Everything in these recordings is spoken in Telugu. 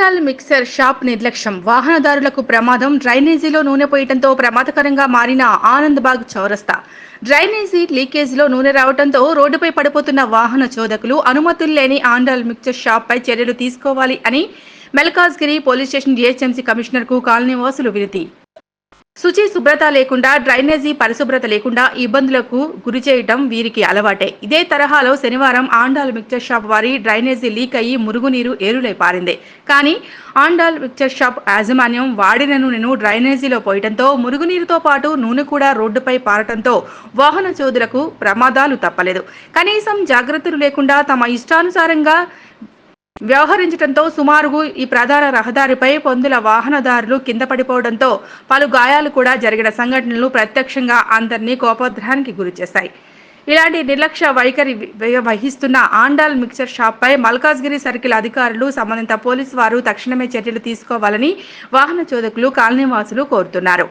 ఆండాల్ మిక్సర్ షాప్ నిర్లక్ష్యం, వాహనదారులకు ప్రమాదం. డ్రైనేజీలో నూనె పోయటంతో ప్రమాదకరంగా మారిన ఆనందబాగ్ చౌరస్తా. డ్రైనేజీ లీకేజీలో నూనె రావడంతో రోడ్డుపై పడిపోతున్న వాహన చోదకులు. అనుమతులు లేని ఆండాల్ మిక్సర్ షాప్ పై చర్యలు తీసుకోవాలి అని Malkajgiri police station GHMC commissioner కు కాలనీవాసులు వినతి. శుచి శుభ్రత లేకుండా, డ్రైనేజీ పరిశుభ్రత లేకుండా ఇబ్బందులకు గురి చేయడం వీరికి అలవాటే. ఇదే తరహాలో శనివారం ఆండాల్ మిక్చర్ షాప్ వారి డ్రైనేజీ లీక్ అయ్యి మురుగునీరు ఏరులై పారింది. కానీ ఆండాల్ మిక్చర్ షాప్ యాజమాన్యం వాడిన నూనెను డ్రైనేజీలో పోయడంతో మురుగునీరుతో పాటు నూనె కూడా రోడ్డుపై పారటంతో వాహన చోదులకు ప్రమాదాలు తప్పలేదు. కనీసం జాగ్రత్తలు లేకుండా తమ ఇష్టానుసారంగా వ్యవహరించడంతో సుమారుగా ఈ ప్రధాన రహదారిపై పొందుల వాహనదారులు కింద పడిపోవడంతో పలు గాయాలు కూడా జరిగిన సంఘటనలు ప్రత్యక్షంగా అందరినీ కోపోద్రానికి గురిచేశాయి. ఇలాంటి నిర్లక్ష్య వైఖరి వహిస్తున్న ఆండాల్ మిక్సర్ షాప్ పై మల్కాజ్గిరి సర్కిల్ అధికారులు, సంబంధిత పోలీసు వారు తక్షణమే చర్యలు తీసుకోవాలని వాహన చోదకులు, కాలనీవాసులు కోరుతున్నారు.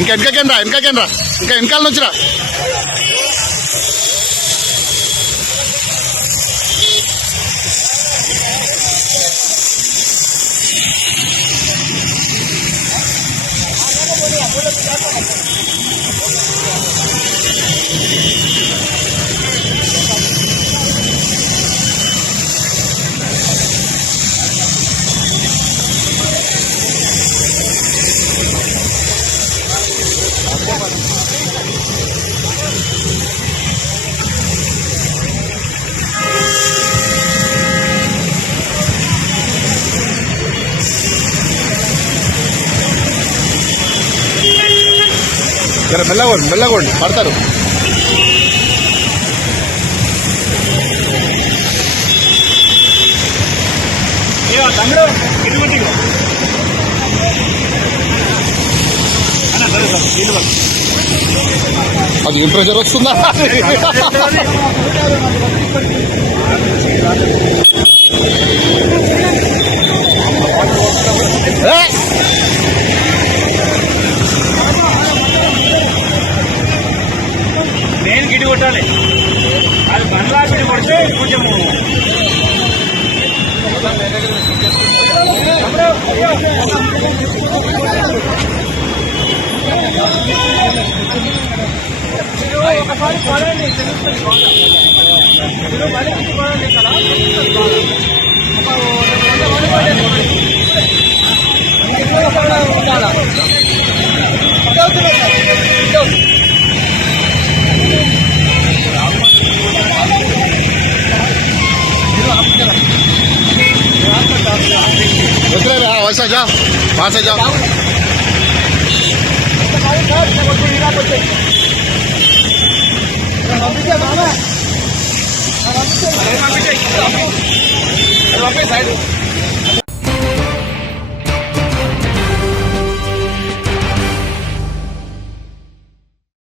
ఇంకా వెనకకేనరా ఇంకా వెనకాల నుంచిరా. మెల్లగోండి పడతారు. అది ఏం ప్రెషర్ వస్తుందా? నేను గిడి కొట్టాలి, అది బండ్లాసి కొడితే కొంచెం ఒకసారి పడండి, తెలుస్తుంది పడండి वैसा जाओ, वहां से जाओ. साइड